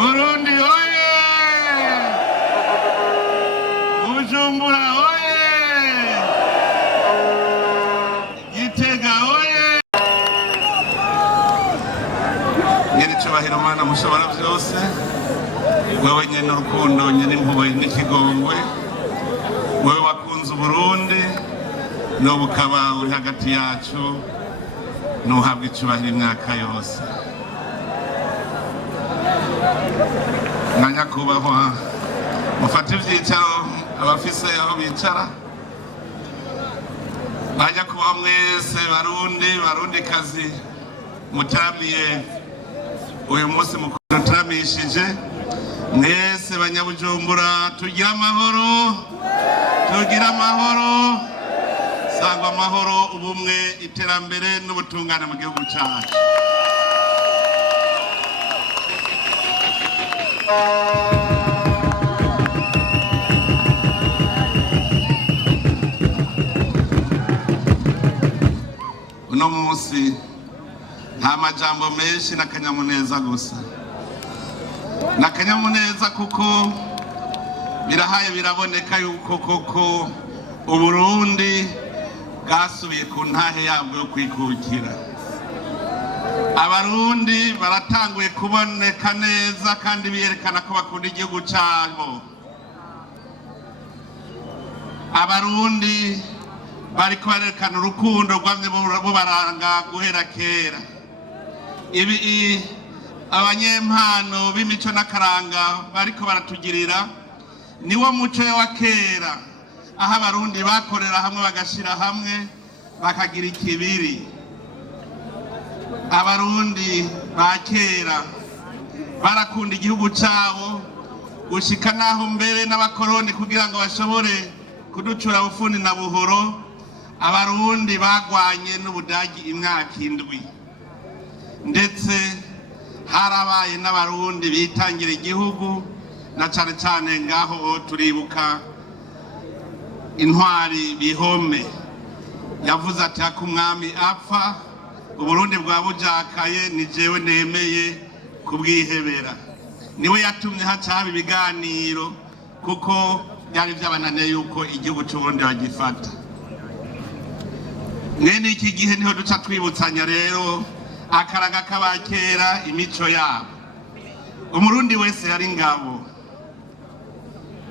Burundi oye! Bujumbura oye! Gitega oye! Nyir'icyubahiro Mana mushobora byose, wewe nyene urukundo nyene impuhwe n'ikigongwe, wewe wakunze Burundi n'ubu ukaba uri hagati yacu, nuhabwa icyubahiro imyaka yose. Nyakubahwa mufate ibyicaro abafise aho bicara, banyakubahwa mwese barundikazi mutaramiye uyu munsi mukuru turamishije, mwese banyabujumbura tugira amahoro, sangwa amahoro, ubumwe, iterambere n'ubutungane mu gihugu cyacu. Uno munsi nta majambo menshi n'akanyamuneza gusa, n'akanyamuneza kuko birahaye biraboneka yuko koko Uburundi bwasubiye ku ntahe yabwo yo kwikukira. Abarundi baratanguye kuboneka neza kandi biyerekana ko bakunda igihugu cyabo. Abarundi bariko barerekana urukundo rwamye baranga guhera kera. Ibi abanyempano b'imico n'akaranga bariko baratugirira niwo muco wa kera, aho abarundi bakorera hamwe bagashira hamwe bakagira ikibiri. Abarundi ba kera barakunda igihugu cyabo gushika naho mbere n'abakoroni kugira ngo bashobore kuducura bufundi na buhoro. Abarundi bagwanye n'Ubudagi imyaka 7, ndetse harabaye n'abarundi bitangira igihugu, na cyane cyane ngaho turibuka intwari Bihome yavuze ati ko umwami apfa Uburundi bwa bujakaye ni jewe nemeye kubwihebera. Niwe yatumye hacaba ibiganiro kuko byari byabananiye yuko igihugu cy'Uburundi bagifata. Mwene iki gihe niho duca twibutsanya rero akaraga k'abakera, imico yabo. Umurundi wese yari ngabo,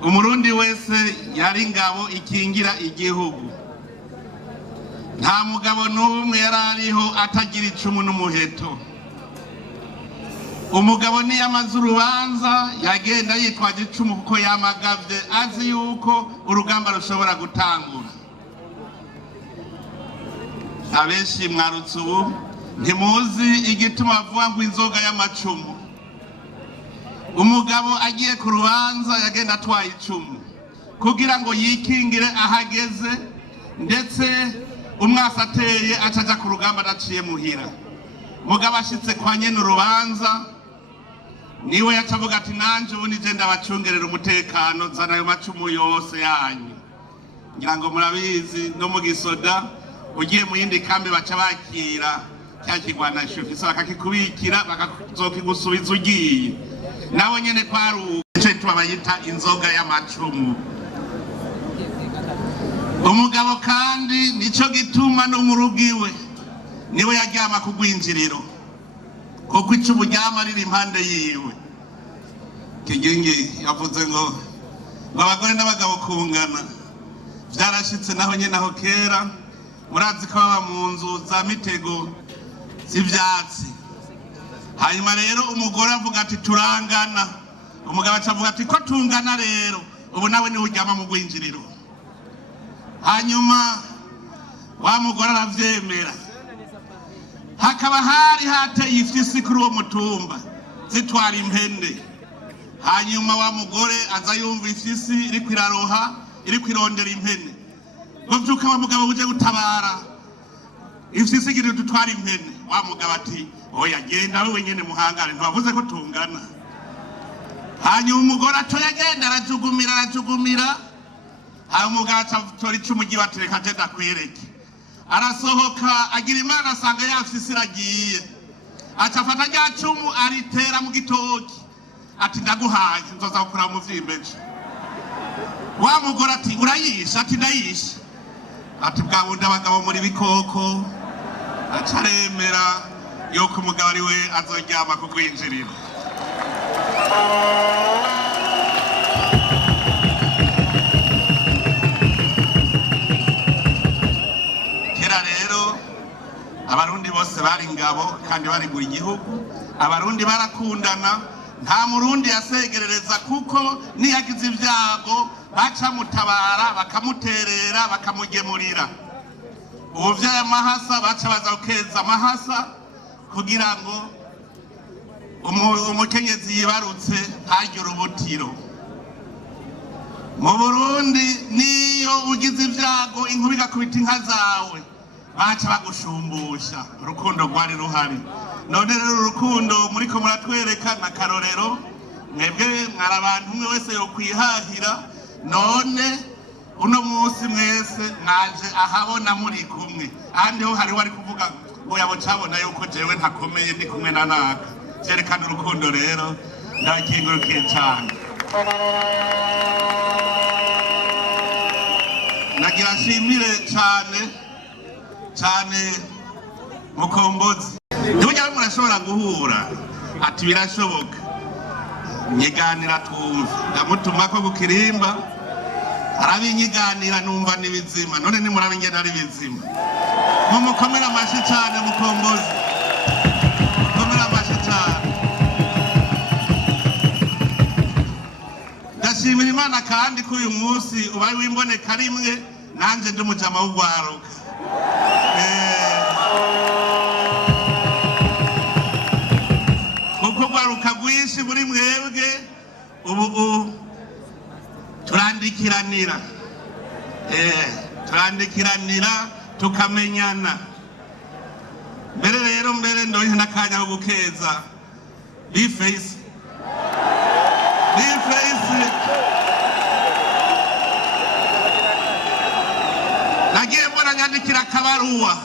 Umurundi wese yari ngabo ikingira igihugu. Nta mugabo n'umwe yarariho atagira icumu n'umuheto. Umugabo ni yamaze urubanza yagenda yitwaje icumu kuko yamagavye azi yuko urugamba rushobora gutangura. Abenshi mwarutse ubu ntimuzi igituma bavuga ngo inzoga y'amacumu. Umugabo agiye ku rubanza yagenda atwaye icumu kugira ngo yikingire ahageze, ndetse umwasi ateye acaja ku rugamba adaciye muhira. Mugabo ashitse kwa nyene urubanza niwe yacavuga ati nanje ubu nije ndabacungerera umutekano, zana ayo macumu yose yanyu. Ngira ngo murabizi no mu gisoda ugiye mu yindi kambi baca bakira cya kigwana shufisa bakakikubikira bakazokigusubiza ugiye. Nawe nyene kwaru cyo tubayita inzoga y'amacumu. Umugabo kandi nico gituma no mu rugiwe niwe yaryama ku gwinjiriro kuko icumu ryama riri impande yiwe. Kigingi yavuze ngo abagore n'abagabo kungana byarashitse naho nyene aho kera. Murazi ko baba mu nzu za mitego z'ivyatsi. Hanyuma rero umugore avuga ati turangana, umugabo acavuga ati ko tungana rero ubu nawe niwe uryama mu gwinjiriro. Hanyuma wa mugore aravyemera. Hakaba hari hateye ifisi kuri uwo mutumba zitwara impende. Hanyuma wa mugore aza yumva ifisi iri kwiraroha, iri kwirondera impene. Bavyuka wa mugabo uje gutabara ifisi igire dutwara impene. Wa mugabo ati oya genda wewe nyene muhangare, ntiwavuze ko tungana. Hanyuma umugore atoyagenda arajugumira. Umugabo atora icumu giwe ati reka nje ndakwireke. Arasohoka agira Imana asanga yafise iragiye. Acafata rya cumu aritera mu gitoki. ati ndaguhaye nzoza gukora mu vyimbeje. Wa mugore ati urayisha, ati ndayisha. Ati bwa bundi abagabo muri bikoko acaremera yuko umugabo ari we azoryama kugwinjirira. Kera rero abarundi bose bari ingabo kandi bari mu gihugu, abarundi barakundana, nta murundi yasegerereza kuko niyagize ibyago baca mutabara bakamuterera bakamugemurira. Ubuvyaye amahasa baca baza gukeza amahasa kugira ngo umukenyezi yibarutse ntagire urubutiro. Mu Burundi niyo ugize ibyago inkuba igakubita inka zawe baca bagushumbusha, urukundo rwari ruhari. None rero urukundo muriko muratwereka na karorero, mwebwe mwari abantu umwe wese yo kwihahira. None uno munsi mwese naje ahabona muri kumwe, ahandi ho hari wari kuvuga ngo yabo cabona yuko jewe ntakomeye ndi kumwe na naka. Cerekana urukundo rero ndakingurukiye cyane. Nagira nshimire cyane Mukombozi. Ntujya murashobora guhura ati birashoboka nyiganira twumva, ndamutuma ko kukirimba arabinyiganira numva nibizima. None nimurabingena ari bizima, mumukomera amashi cyane Mukombozi, mukomera amashi cyane. Ndashimira Imana kandi ko uyu munsi ubaye wimboneka rimwe nanje ndi mujama w'ugwaruka. Kuko gwaruka rwinshi muri mwebwe ubu turandikiranira tukamenyana. Mbere rero ndoye nakanya ho gukeza Bface nagiye mbona nyandikira akabaruwa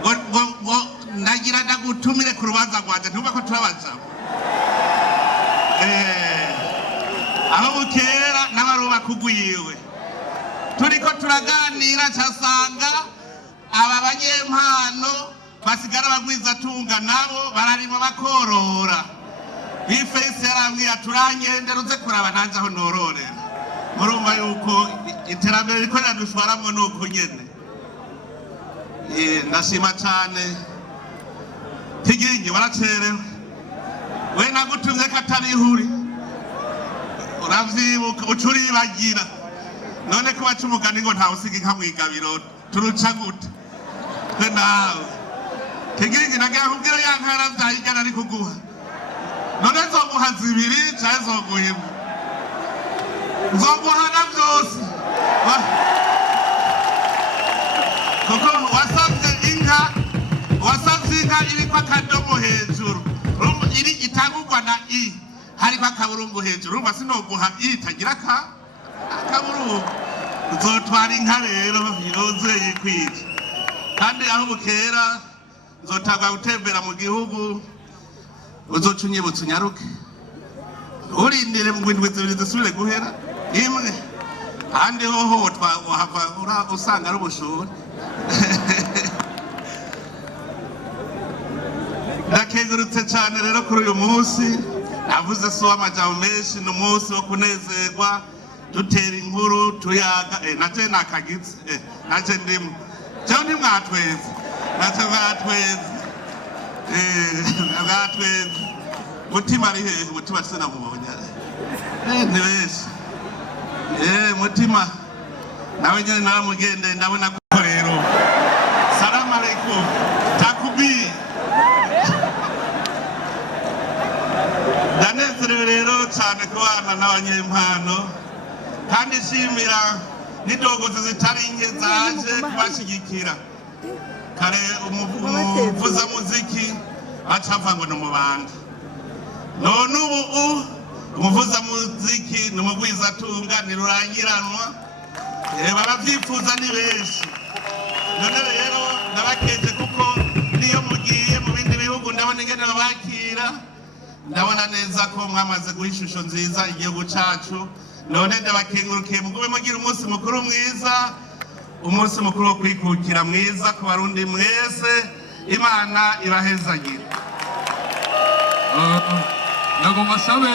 ngo nagira ndagutumire ku rubanza rwanje, ntuba ko turabaza aho bukera n'abaruba kugwiwe turiko turaganira casanga aba banyempano basigara bagwiza tunga nabo bararima bakorora. Bface yarambwiye aturangendera uze kuraba nanje aho nororera. Murumva yuko iterambere riko riradushwaramwo nuko nyene. Ndashima cane Tigingi waracerewe, we nagutumye katarihuri uravyibuka ucuribagira. None ko baca umugani ngo ntawusiga inka mwigabiro turuca gute twe nawe. Tigingi nagira kubwira ya nka yaravyaye igana ari kuguha, none nzoguha zibiri canke nzoguha imwe? Nzoguha na vyose kuko wasavye inka iriko akadomo hejuru, iri itangurwa na i hariko akaburungu hejuru. Urumva sinoguha i itagira akaburungu. Uzotwara inka rero yuzuye yikwije. Kandi aho bukera nzotagwa gutembera mu gihugu, uzoca unyibutsa unyaruke, urindire mu ndwi zibiri zisubire guhera imwe. Ahandi hoho wahava usanga ari ubushuhe. Ndakengurutse cyane rero kuri uyu munsi. Navuze so amajambo menshi, ni umunsi wo kunezerwa dutera inkuru tuyaga. Naje nakagize naje ndimo cyo ntimwatweze naje mwatweze mutima ari hehe? Mutima sinamubonye ni wese mutima nawe nyene naramugende ndabona ko rero. Salamu alaikum takubi. Ndanezerewe rero cyane kubana n'abanyempano kandi shimira n'indogozi zitari nke zaje kubashigikira. Kare umuvuza muziki bacava ngo n'umubanda, none ubu umuvuza muziki n'umugwiza tunga nirurangiranwa. Baravyifuza ni benshi. None rero nabakeje kuko niyo mugiye mu bindi bihugu ndabona ingene babakira ndabona neza ko mwamaze guha ishusho nziza igihugu cyacu. None ndabakengurukiye mugume mugira umunsi mukuru mwiza, umunsi mukuru wo kwikukira mwiza ku barundi mwese. Imana ibahezagire. Nagomba sabe